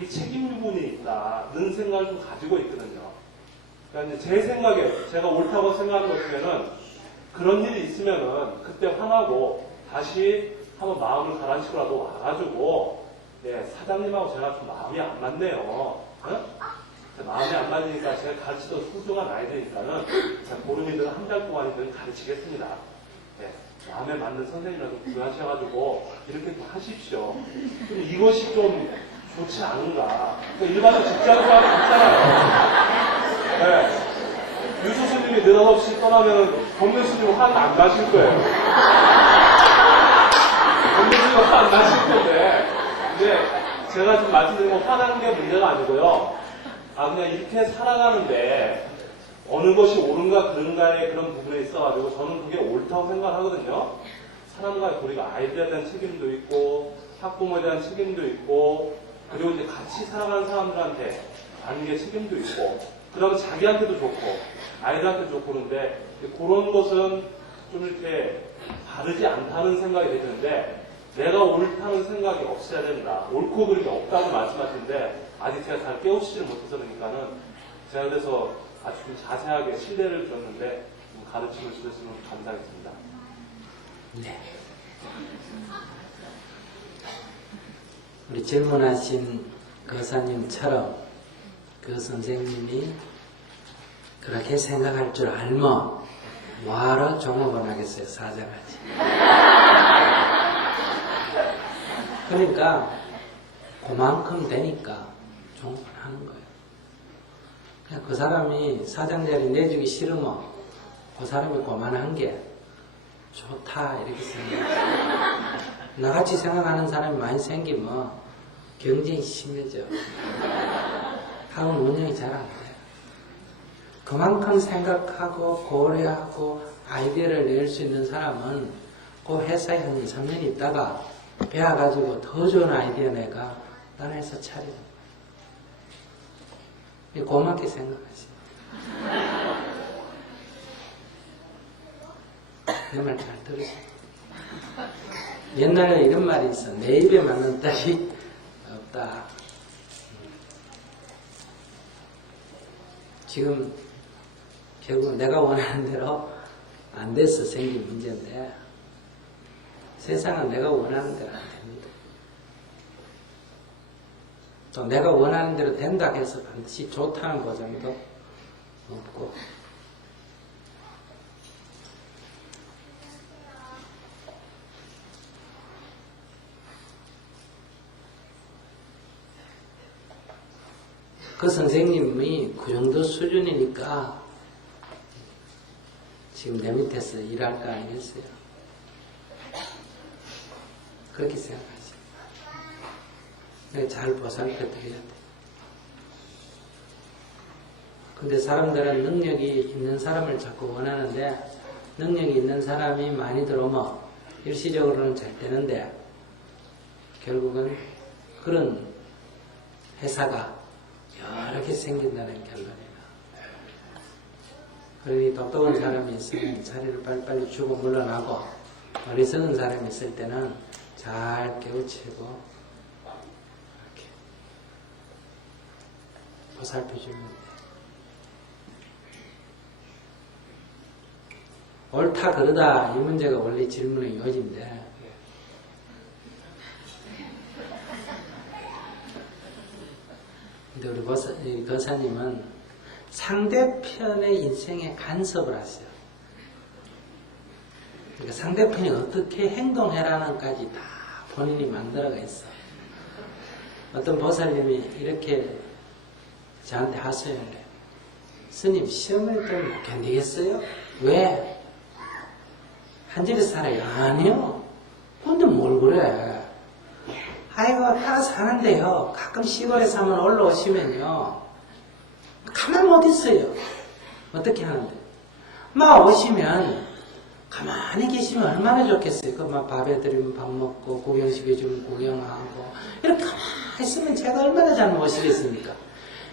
자기 책임 부분이 있다는 생각을 좀 가지고 있거든요. 그러니까 이제 제 생각에 제가 옳다고 생각하는 것 중에는 그런 일이 있으면은 그때 화나고 다시 한번 마음을 가라앉히고라도 와가지고 사장님하고 제가 좀 마음이 안 맞네요. 마음이 안 맞으니까 제가 가르치던 소중한 아이들이니까는 제가 보름이든 한 달 동안이든 가르치겠습니다. 마음에 맞는 선생님이라도 구하셔가지고 이렇게 좀 하십시오. 근데 이것이 좀 좋지 않은가. 일반적 직장생활 있잖아요. 유수 스님이 느닷없이 떠나면 법륜 스님은 화는 안 나실 거예요. 법륜 스님은 화 안 나실 건데, 이제 제가 지금 말씀드린 건 화나는 게 문제가 아니고요. 그냥 이렇게 살아가는데 어느 것이 옳은가 그른가의 그런 부분에 있어가지고 저는 그게 옳다고 생각하거든요. 사람과의 우리가 아이들에 대한 책임도 있고 학부모에 대한 책임도 있고 그리고 이제 같이 살아가는 사람들한테 관계 책임도 있고 그러면 자기한테도 좋고 아이들한테도 좋고 그런데 그런 것은 좀 이렇게 다르지 않다는 생각이 드는데 내가 옳다는 생각이 없어야 된다. 옳고 그름이 없다고 말씀하시는데 아직 제가 잘 깨우치지를 못해서 그러니까는 제가 그래서 아주 좀 자세하게 신뢰를 줬는데 가르침을 주셨으면 감사하겠습니다. 네. 우리 질문하신 거사님처럼 그 선생님이 그렇게 생각할 줄 알면 뭐하러 종업원 하겠어요? 사장하지. 그러니까 그만큼 되니까 종업하는 거예요. 그냥 그 사람이 사장 자리 내주기 싫으면 그 사람이 그만한 게 좋다 이렇게 생각해요. 나같이 생각하는 사람이 많이 생기면 경쟁이 심해져. 학원 운영이 잘 안 돼요. 그만큼 생각하고 고려하고 아이디어를 낼 수 있는 사람은 그 회사에 한 3년 있다가 배워가지고 더 좋은 아이디어 내가 딴 회사 차리는 거예요. 고맙게 생각하시면 내 말 잘 들으세요. 옛날에 이런 말이 있어. 내 입에 맞는 딸이 없다. 지금 결국 내가 원하는 대로 안 돼서 생긴 문제인데 세상은 내가 원하는 대로 안 됩니다. 또 내가 원하는 대로 된다 해서 반드시 좋다는 보장도 없고 그 선생님이 그 정도 수준이니까 지금 내 밑에서 일할 거 아니겠어요? 그렇게 생각하시죠. 잘 보살펴드려야 돼. 근데 사람들은 능력이 있는 사람을 자꾸 원하는데 능력이 있는 사람이 많이 들어오면 일시적으로는 잘 되는데 결국은 그런 회사가 여러 개 생긴다는 결론이에요. 그러니 똑똑한 사람이 있으면 자리를 빨리빨리 주고 물러나고 어리석은 사람이 있을 때는 잘 깨우치고 이렇게 보살펴주면 돼요. 옳다 그르다 이 문제가 원래 질문의 요지인데 근데 우리 거사님은 상대편의 인생에 간섭을 하세요. 그러니까 상대편이 어떻게 행동해라는까지 다 본인이 만들어가 있어. 어떤 보살님이 이렇게 저한테 하소연을 해요. 스님 시험을 또 못 견디겠어요? 왜? 한 집에 살아요? 아니요. 근데 뭘 그래? 아이고 따라 사는데요. 가끔 시골에 사면 올라오시면요. 가만 못 있어요. 어떻게 하는데? 막 오시면 가만히 계시면 얼마나 좋겠어요. 그 막 밥 해드리면 밥 먹고 구경시켜주면 구경하고 이렇게 가만히 있으면 제가 얼마나 잘 모시겠습니까?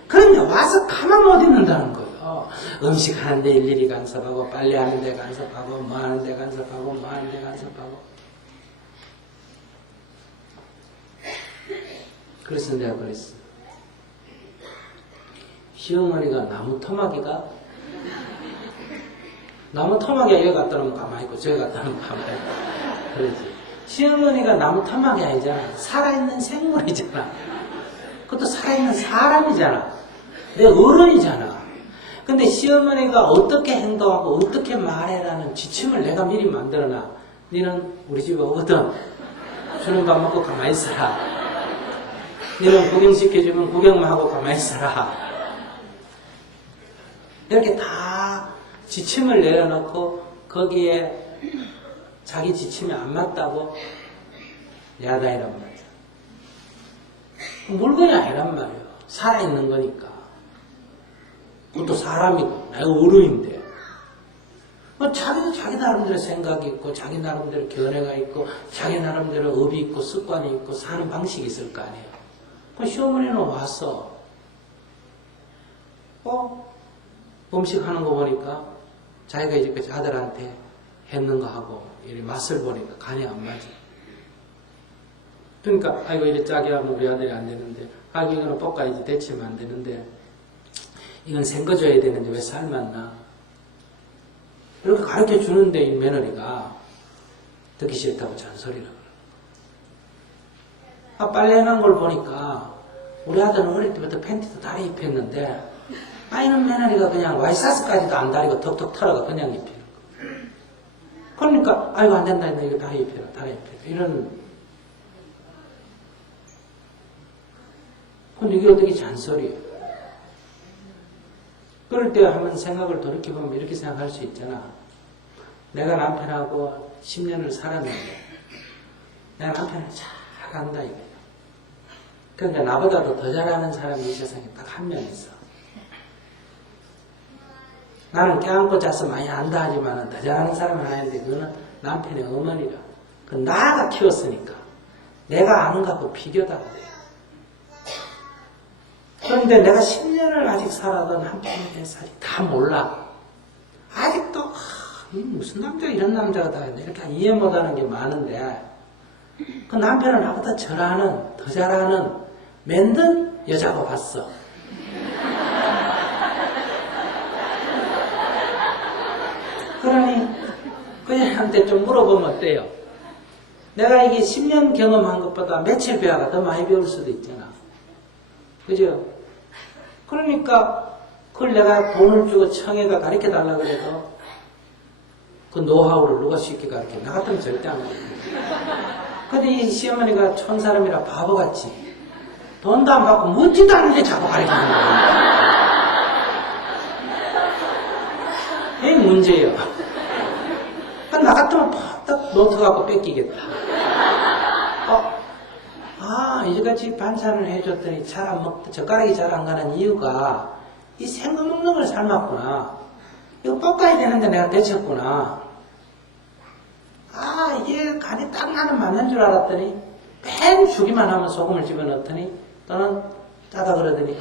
그런데 와서 가만 못 있는다는 거예요. 음식 하는데 일일이 간섭하고 빨래하는데 간섭하고 뭐 하는데 간섭하고 뭐 하는데 간섭하고 그래서 내가 그랬어. 시어머니가 나무 토막이가 나무 토막이야 여기 갖다 놓으면 가만히 있고 저기 갖다 놓으면 가만히 있고 그러지. 시어머니가 나무 토막이 아니잖아. 살아있는 생물이잖아. 그것도 살아있는 사람이잖아. 내 어른이잖아. 근데 시어머니가 어떻게 행동하고 어떻게 말해라는 지침을 내가 미리 만들어놔. 너는 우리 집에 오거든. 주는 밥 먹고 가만히 있어라. 너는 구경시켜주면 구경만 하고 가만히 있어라. 이렇게 다 지침을 내려놓고 거기에 자기 지침이 안 맞다고 야단이란 말이야. 물건이 아니란 말이에요. 살아있는 거니까. 그것도 사람이고 내가 어른인데 자기도 자기 나름대로 생각이 있고 자기 나름대로 견해가 있고 자기 나름대로 업이 있고 습관이 있고 사는 방식이 있을 거 아니에요. 그 시어머니는 와서 음식하는 거 보니까 자기가 이제까지 아들한테 했는 거 하고 이 맛을 보니까 간이 안 맞아. 그러니까 아이고 이래 짜게 하면 우리 아들이 안 되는데 아이고 이거는 볶아야지 데치면 안 되는데 이건 생거줘야 되는데 왜 삶았나 이렇게 가르쳐 주는데 이 며느리가 듣기 싫다고 잔소리를 빨래 해놓은 걸 보니까 우리 아들은 어릴 때부터 팬티도 다리 입혔는데 이런 며느리가 그냥 와이셔츠까지도 안 다리고 턱턱 털어가 그냥 입히는 거. 그러니까 아이고 안 된다 했는데 이거 다리 입혀라 다리 입혀라 이런. 근데 이게 어떻게 잔소리예요. 그럴 때 한번 생각을 돌이켜보면 이렇게 생각할 수 있잖아. 내가 남편하고 10년을 살았는데 내가 남편을 잘한다 이거야. 그런데 나보다도 더 잘하는 사람이 이 세상에 딱 한 명 있어. 나는 껴안고 자서 많이 안다 하지만 더 잘하는 사람은 하나 있는데 그거는 남편의 어머니라. 그 나가 키웠으니까 내가 아는 거하고 비교가 돼. 그런데 내가 10년을 아직 살아도 남편에 대해서 아직 다 몰라. 아직도 무슨 남자가 이런 남자가 다 있네 이렇게 이해 못하는 게 많은데 그 남편을 나보다 잘하는 더 잘하는 만든 여자가 봤어. 그러니 그녀한테 좀 물어보면 어때요? 내가 이게 10년 경험한 것보다 며칠 배워가 더 많이 배울 수도 있잖아. 그죠? 그러니까 그걸 내가 돈을 주고 청해가 가르쳐 달라고 해도 그 노하우를 누가 쉽게 가르쳐? 나 같으면 절대 안 가르쳐. 근데 이 시어머니가 촌 사람이라 바보같이 돈도 안 받고 묻지도 않는데 자꾸 가르치는 거야. 이게 문제예요. 나 같으면 팍 노트 갖고 뺏기겠다. 이제까지 반찬을 해줬더니 잘 안 먹다, 젓가락이 잘 안 가는 이유가 이 생거 먹는 걸 삶았구나. 이거 볶아야 되는데 내가 데쳤구나. 이게 간이 딱 나는 맞는 줄 알았더니 뺀 주기만 하면 소금을 집어넣더니 또는 짜다 그러더니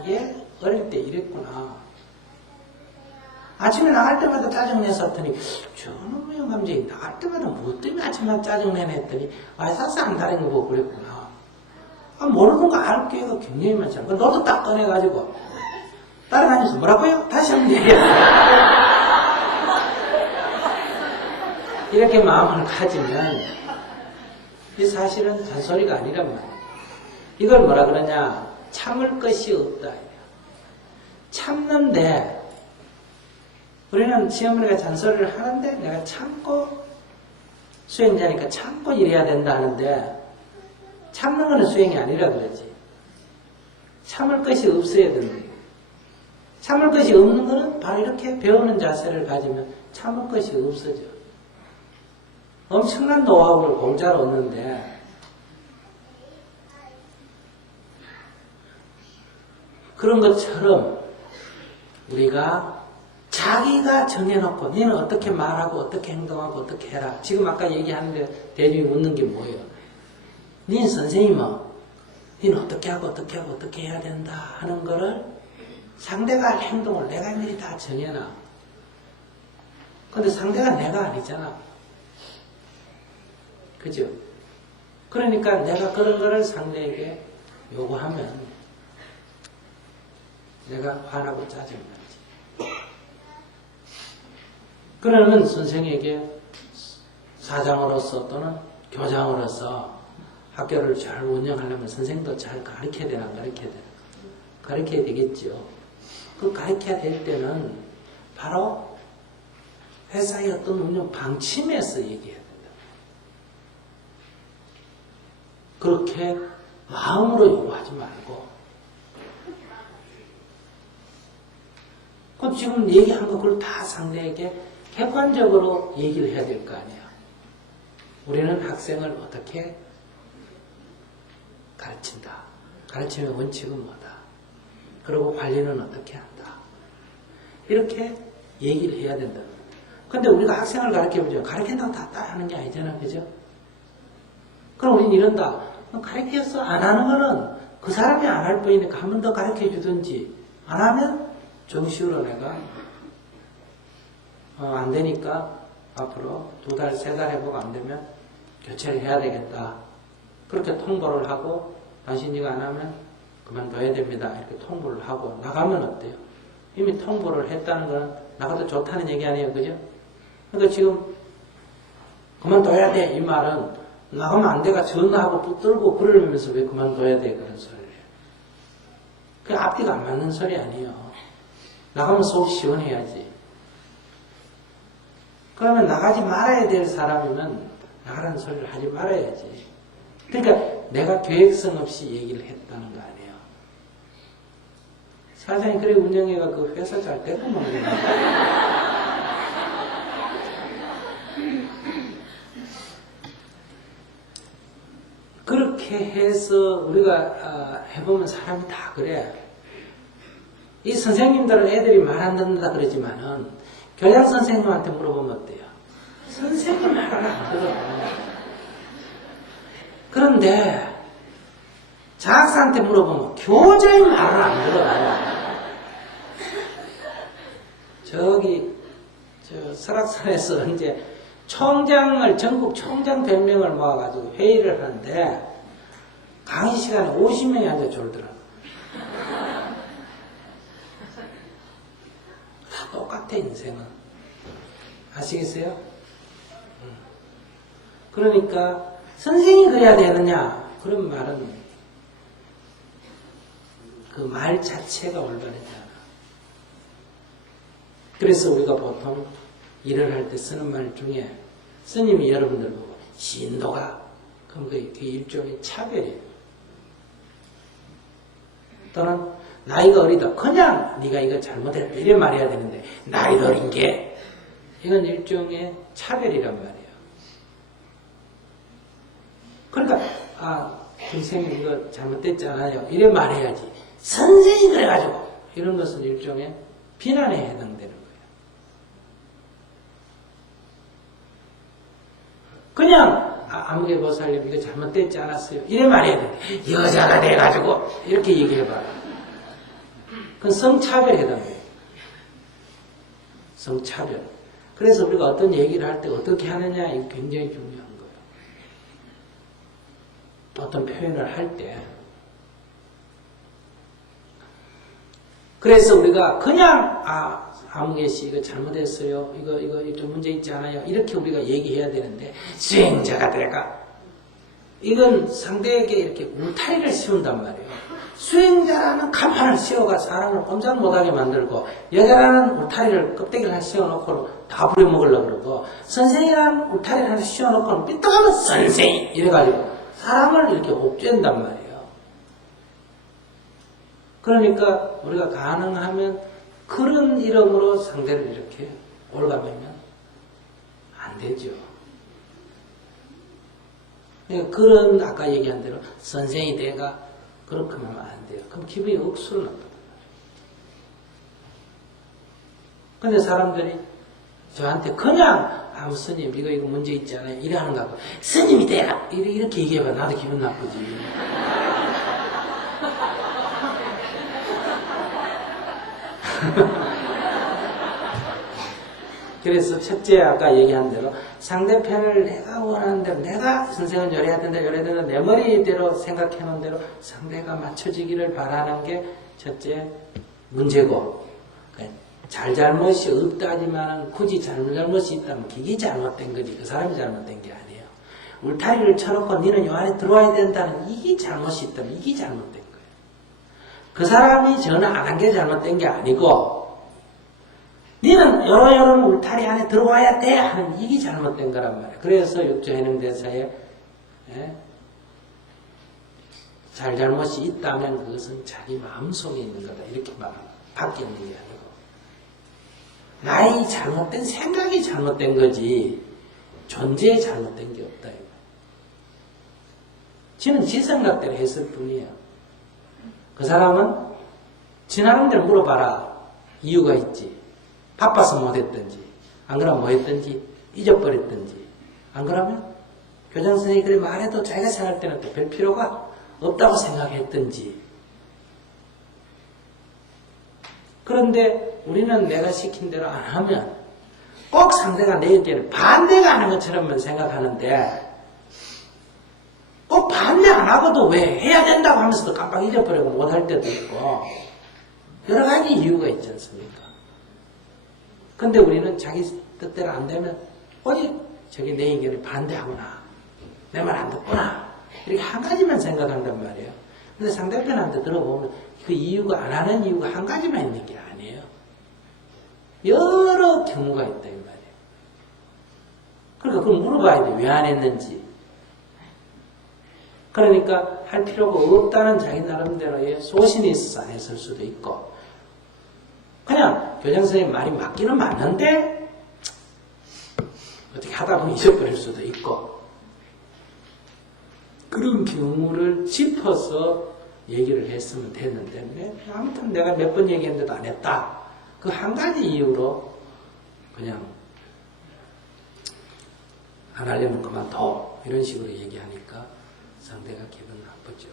이게 어릴 때 이랬구나. 아침에 나갈 때마다 짜증냈었더니 저놈의 영감쟁이 나갈 때마다 뭐 때문에 아침에 짜증내네 했더니 와이셔츠 안 다른 거 보고 그랬구나. 모르는 거 알 기회가 굉장히 많잖아. 너도 딱 꺼내가지고 따라다니면서 뭐라고요? 다시 한번 얘기해. 이렇게 마음을 가지면 이 사실은 잔소리가 아니란 말이야. 이걸 뭐라 그러냐? 참을 것이 없다. 참는데 우리는 시어머니가 잔소리를 하는데 내가 참고 수행자니까 참고 일해야 된다 하는데 참는 거는 수행이 아니라 그러지. 참을 것이 없어야 된다. 참을 것이 없는 거는 바로 이렇게 배우는 자세를 가지면 참을 것이 없어져. 엄청난 노하우를 공짜로 얻는데 그런 것처럼 우리가 자기가 정해놓고 너는 어떻게 말하고 어떻게 행동하고 어떻게 해라. 지금 아까 얘기하는데 대중이 묻는 게 뭐예요? 너는 선생님은 너는 어떻게 하고 어떻게 하고 어떻게 해야 된다 하는 거를 상대가 할 행동을 내가 미리 다 정해놔. 근데 상대가 내가 아니잖아. 그죠? 그러니까 내가 그런 거를 상대에게 요구하면 내가 화나고 짜증나지. 그러면 선생에게 사장으로서 또는 교장으로서 학교를 잘 운영하려면 선생도 잘 가르쳐야 되나, 가르쳐야 되나? 가르쳐야 되겠죠. 그 가르쳐야 될 때는 바로 회사의 어떤 운영 방침에서 얘기해야 된다. 그렇게 마음으로 요구하지 말고, 그 지금 얘기한 거 그걸 다 상대에게 객관적으로 얘기를 해야 될 거 아니야. 우리는 학생을 어떻게 가르친다. 가르침의 원칙은 뭐다. 그리고 관리는 어떻게 한다. 이렇게 얘기를 해야 된다. 근데 우리가 학생을 가르쳐보죠. 가르친다고 다 하는 게 아니잖아. 그죠? 그럼 우린 이런다. 가르쳐서 안 하는 거는 그 사람이 안 할 뿐이니까 한 번 더 가르쳐 주든지, 안 하면 정식으로 내가 안 되니까 앞으로 2달, 3달 해보고 안 되면 교체를 해야 되겠다. 그렇게 통보를 하고 당신이가 안 하면 그만둬야 됩니다. 이렇게 통보를 하고 나가면 어때요? 이미 통보를 했다는 건 나가도 좋다는 얘기 아니에요. 그죠? 그러니까 지금 그만둬야 돼. 이 말은 나가면 안 돼가 전화하고 붙들고 그러면서 왜 그만둬야 돼. 그런 소리를 해요. 그 앞뒤가 안 맞는 소리 아니에요. 나가면 속 시원해야지. 그러면 나가지 말아야 될 사람이면 나가라는 소리를 하지 말아야지. 그러니까 내가 계획성 없이 얘기를 했다는 거 아니에요. 사장이 그래 운영해가 그 회사 잘 됐구만. 그렇게 해서 우리가 해보면 사람이 다 그래. 이 선생님들은 애들이 말 안 듣는다 그러지만은 교장 선생님한테 물어보면 어때요? 선생님 말을 안 들어요. 그런데 장학사한테 물어보면 교장이 말을 안 들어요. 저기 설악산에서 이제 전국 총장 100명을 모아가지고 회의를 하는데 강의 시간에 50명이 앉아 졸더라고요. 다 똑같아 인생은. 아시겠어요? 그러니까 선생이 그래야 되느냐 그런 말은 그 말 자체가 올바르지 않아. 그래서 우리가 보통 일을 할 때 쓰는 말 중에 스님이 여러분들 보고 신도가 그럼 그 일종의 차별이에요. 또는 나이가 어리다. 그냥 네가 이거 잘못했다 이래 말해야 되는데 나이가 어린 게 이건 일종의 차별이란 말이에요. 그러니까 선생님 이거 잘못됐잖아요 이래 말해야지. 선생이 그래가지고 이런 것은 일종의 비난에 해당되는 거예요. 그냥 아무개 보살님 이거 잘못됐지 않았어요 이래 말해야 돼. 여자가 돼가지고 이렇게 얘기해봐요. 그건 성차별에 해당돼요. 성차별. 그래서 우리가 어떤 얘기를 할 때 어떻게 하느냐 이거 굉장히 중요한 거예요. 어떤 표현을 할 때. 그래서 우리가 그냥 아무개 씨 이거 잘못했어요. 이거 좀 문제 있지 않아요. 이렇게 우리가 얘기해야 되는데 수행자가 돼가 이건 상대에게 이렇게 울타리를 씌운단 말이에요. 수행자라는 간판을 씌워가 사람을 꼼짝 못하게 만들고 여자라는 울타리를 껍데기를 하나 씌워놓고 다 부려먹으려고 그러고 선생이라는 울타리를 하나 씌워놓고 삐딱하면 선생 이래가지고 사람을 이렇게 옥죄한단 말이에요. 그러니까 우리가 가능하면 그런 이름으로 상대를 이렇게 올가매면 안 되죠. 그러니까 그런 아까 얘기한 대로 선생이 돼가 그렇게 하면 안 돼요. 그럼 기분이 억수로 나쁘단 말이에요. 근데 사람들이 저한테 그냥 스님 이거 문제 있잖아요. 이래 하는 거 같고 스님이 돼라 이렇게 얘기해봐. 나도 기분 나쁘지. 그래서 첫째 아까 얘기한 대로 상대편을 내가 원하는 대로 내가 선생은 요래야 된다 내 머리대로 생각해놓은 대로 상대가 맞춰지기를 바라는 게 첫째 문제고, 그러니까 잘잘못이 없다지만 굳이 잘못이 있다면 그게 잘못된 거지 그 사람이 잘못된 게 아니에요. 울타리를 쳐놓고 너는 요 안에 들어와야 된다는 이게 잘못이 있다면 이게 잘못된 거예요. 그 사람이 전화 안 한 게 잘못된 게 아니고 너는 여러 울타리 안에 들어와야 돼 하는 이게 잘못된 거란 말이에요. 그래서 육조해능대사에 잘잘못이 있다면 그것은 자기 마음속에 있는 거다 이렇게 말합니다. 밖에 있는 게 아니고 나의 잘못된 생각이 잘못된 거지 존재에 잘못된 게 없다. 지는 지 생각대로 했을 뿐이에요. 그 사람은 지나는 데를 물어봐라. 이유가 있지. 바빠서 못했든지 안 그러면 뭐했든지 잊어버렸든지 안 그러면 교장선생님이 그래 말해도 자기가 생각할 때는 또 별 필요가 없다고 생각했든지. 그런데 우리는 내가 시킨 대로 안 하면 꼭 상대가 내 의견을 반대가 하는 것처럼만 생각하는데 꼭 반대 안 하고도 왜 해야 된다고 하면서도 깜빡 잊어버리고 못할 때도 있고 여러 가지 이유가 있지 않습니까? 근데 우리는 자기 뜻대로 안 되면 오직 저기 내 의견을 반대하거나 내 말 안 듣거나 이렇게 한 가지만 생각한단 말이에요. 근데 상대편한테 들어보면 그 이유가 안 하는 이유가 한 가지만 있는 게 아니에요. 여러 경우가 있다 이 말이에요. 그러니까 그걸 물어봐야 돼. 왜 안 했는지. 그러니까 할 필요가 없다는 자기 나름대로의 소신이 있어서 안 했을 수도 있고 그냥 교장선생님 말이 맞기는 맞는데 어떻게 하다 보면 잊어버릴 수도 있고 그런 경우를 짚어서 얘기를 했으면 됐는데 아무튼 내가 몇 번 얘기했는데도 안 했다. 그 한 가지 이유로 그냥 안 하려면 그만둬 이런 식으로 얘기하니까 상대가 기분 나쁘죠.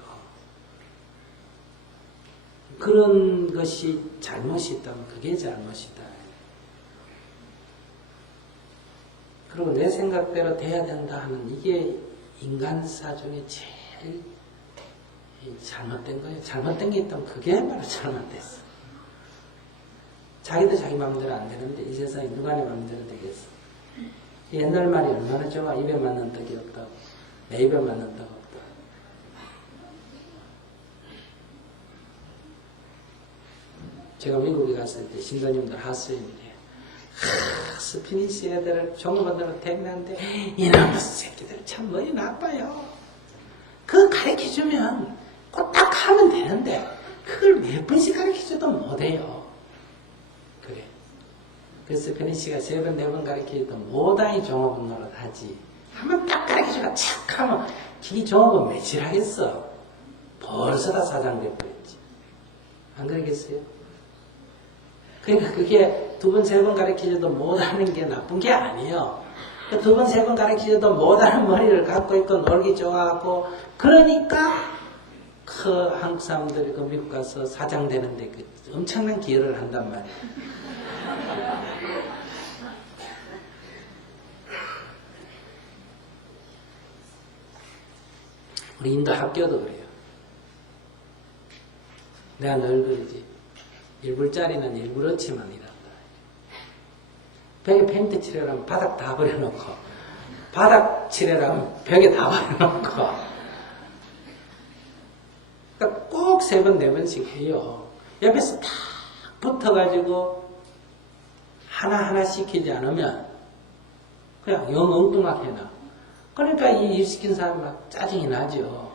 그런 것이 잘못이 있다면 그게 잘못이다. 그리고 내 생각대로 돼야 된다 하는 이게 인간사 중에 제일 잘못된 거예요. 잘못된 게 있다면 그게 바로 잘못됐어. 자기도 자기 마음대로 안 되는데 이 세상에 누가 내 마음대로 되겠어. 옛날 말이 얼마나 좋아. 입에 맞는 떡이 없다고. 내 입에 맞는 떡 없다. 제가 미국에 갔을 때 신도님들 하수인이래요. 스피니시 애들을 종업원들로 데리는데 이놈의 새끼들 참 머리 나빠요. 그거 가르쳐주면 꼭 딱 하면 되는데 그걸 몇 번씩 가르쳐줘도 못해요. 그래. 그 스피니시가 3번, 4번 가르쳐줘도 못하니 종업원 노릇 하지. 한번 딱 가르쳐주면 착 하면 기 종업원 며칠 하겠어. 벌써 다 사장 돼버렸지. 안 그러겠어요? 그러니까 그게 2번, 3번 가르쳐줘도 못하는 게 나쁜 게 아니에요. 2번, 3번 가르쳐줘도 못하는 머리를 갖고 있고 놀기 좋아하고 그러니까 그 한국 사람들이 그 미국 가서 사장 되는데 그 엄청난 기여를 한단 말이에요. 우리 인도 학교도 그래요. 내가 늘 그러지. 1불짜리는 일부러치만 일한다. 벽에 페인트 칠해라면 바닥 다 버려놓고 바닥 칠해라면 벽에 다 버려놓고 그러니까 꼭 3번, 4번씩 해요. 옆에서 탁 붙어가지고 하나하나 시키지 않으면 그냥 영 엉뚱하게 해놔. 그러니까 이 일 시킨 사람이 막 짜증이 나죠.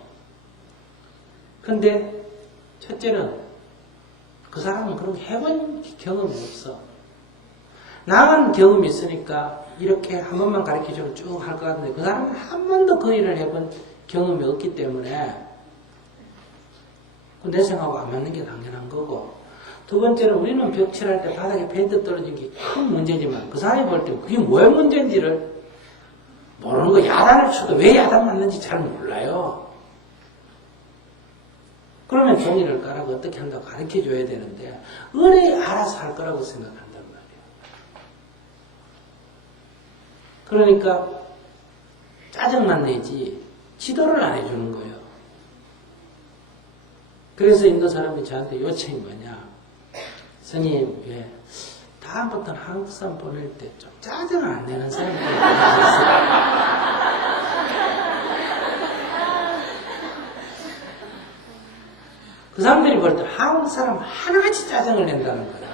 근데 첫째는 그 사람은 그런 해본 경험이 없어. 나만 경험이 있으니까 이렇게 한 번만 가르쳐주면 쭉 할 것 같은데 그 사람은 한 번도 그 일을 해본 경험이 없기 때문에 내 생각하고 안 맞는 게 당연한 거고 2번째는 우리는 벽 칠할 때 바닥에 페인트 떨어진 게 큰 문제지만 그 사람이 볼 때 그게 왜 문제인지를 모르는 거. 야단을 쳐도 왜 야단 맞는지 잘 몰라요. 그러면 종이를 깔아서 어떻게 한다고 가르쳐줘야 되는데 은혜 알아서 할 거라고 생각한단 말이에요. 그러니까 짜증만 내지 지도를 안 해주는 거예요. 그래서 인도 사람이 저한테 요청이 뭐냐. 스님, 왜 다음부터는 한국 사람 보낼 때 좀 짜증을 안 내는 사람들이 있어요. 그 사람들이 볼 때 한국 사람 하나같이 짜증을 낸다는 거예요.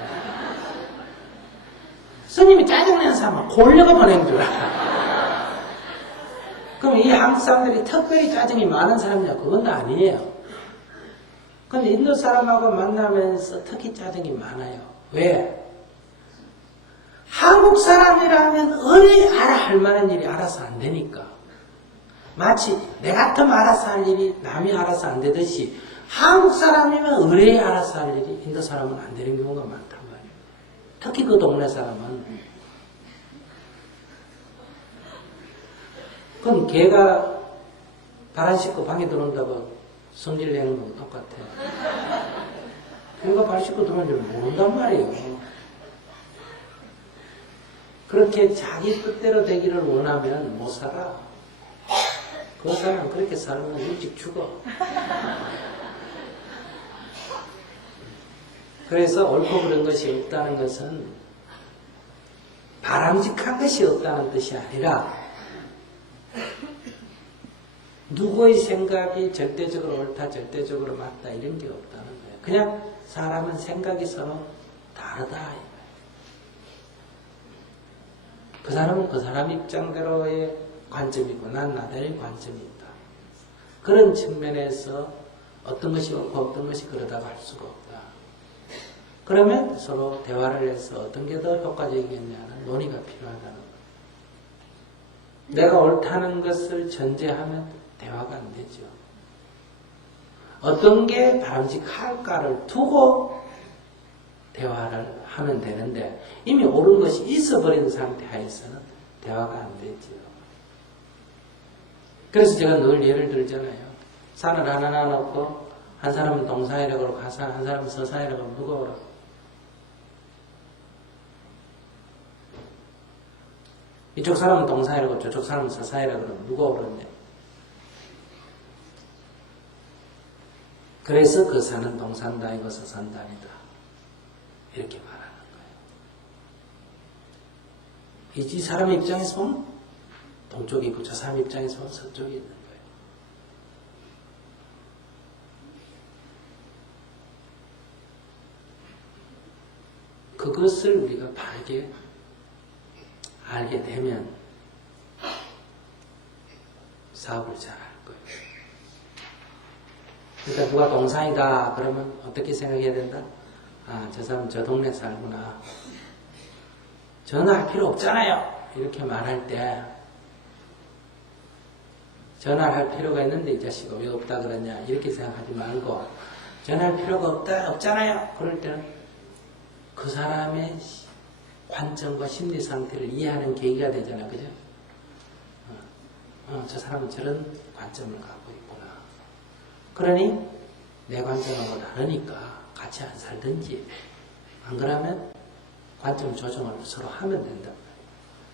스님이 짜증내는 사람은 골려가 보낸 줄 알아. 그럼 이 한국 사람들이 특별히 짜증이 많은 사람이냐? 그건 아니에요. 근데 인도 사람하고 만나면서 특히 짜증이 많아요. 왜? 한국 사람이라면 어디 알아 할 만한 일이 알아서 안 되니까. 마치 내 같으면 알아서 할 일이 남이 알아서 안 되듯이 한국 사람이면 의뢰에 알아서 할 일이 인도 사람은 안 되는 경우가 많단 말이에요. 특히 그 동네 사람은. 그럼 걔가 발 안 씻고 방에 들어온다고 성질 내는 거하고 똑같아. 걔가 발 씻고 들어오는 줄 모른단 말이에요. 그렇게 자기 뜻대로 되기를 원하면 못 살아. 그 사람 그렇게 살면 일찍 죽어. 그래서 옳고 그른 것이 없다는 것은 바람직한 것이 없다는 뜻이 아니라 누구의 생각이 절대적으로 옳다, 절대적으로 맞다 이런 게 없다는 거예요. 그냥 사람은 생각이 서로 다르다. 그 사람은 그 사람 입장대로의 관점이고 난 나대로의 관점이 있다. 그런 측면에서 어떤 것이 옳고 어떤 것이 그러다고 할 수가 없다. 그러면 서로 대화를 해서 어떤 게 더 효과적이겠냐는 논의가 필요하다는 거예요. 내가 옳다는 것을 전제하면 대화가 안 되죠. 어떤 게 바람직할까를 두고 대화를 하면 되는데 이미 옳은 것이 있어버린 상태 하에서는 대화가 안 되죠. 그래서 제가 늘 예를 들잖아요. 산을 하나 놔놓고 한 사람은 동산이라고 가서 한 사람은 서산이라고 하면 누가 오라? 이쪽 사람은 동산이라고 저쪽 사람은 서산이라고 그러면 누가 오르냐? 그래서 그 산은 동산도 아니고 서산도 아니다. 이렇게 말하는 거예요. 이 사람 입장에서 보면 동쪽이 있고 저 사람 입장에서 보면 서쪽이 있는 거예요. 그것을 우리가 바르게 알게 되면 사업을 잘 할 거예요. 그러니까 누가 동산이다 그러면 어떻게 생각해야 된다? 아, 저 사람 저 동네 살구나. 전화할 필요 없잖아요. 이렇게 말할 때 전화할 필요가 있는데 이 자식아 왜 없다 그러냐 이렇게 생각하지 말고 전화할 필요가 없잖아요. 그럴 때는 그 사람의 관점과 심리 상태를 이해하는 계기가 되잖아. 그죠? 저 사람은 저런 관점을 갖고 있구나. 그러니 내 관점하고 다르니까 같이 안 살든지 안 그러면 관점 조정을 서로 하면 된다.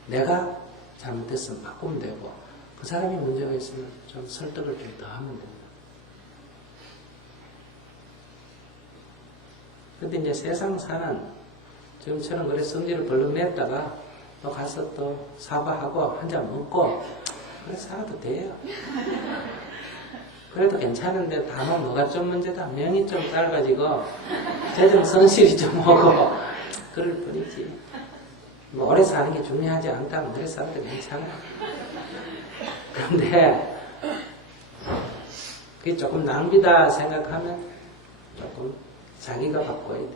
내가 잘못했으면 바꾸면 되고 그 사람이 문제가 있으면 좀 설득을 좀 더 하면 된다. 근데 이제 세상 사는 지금처럼 그래 성질을 벌렁 냈다가 또 가서 또 사과하고 한 잔 먹고 그래 살아도 돼요. 그래도 괜찮은데 다만 뭐가 좀 문제다. 명이 좀 짧아지고 재정 성실이 좀 오고 그럴 뿐이지. 뭐 오래 사는 게 중요하지 않다면 오래 살아도 괜찮아. 그런데 그게 조금 낭비다 생각하면 조금 자기가 바꿔야 돼.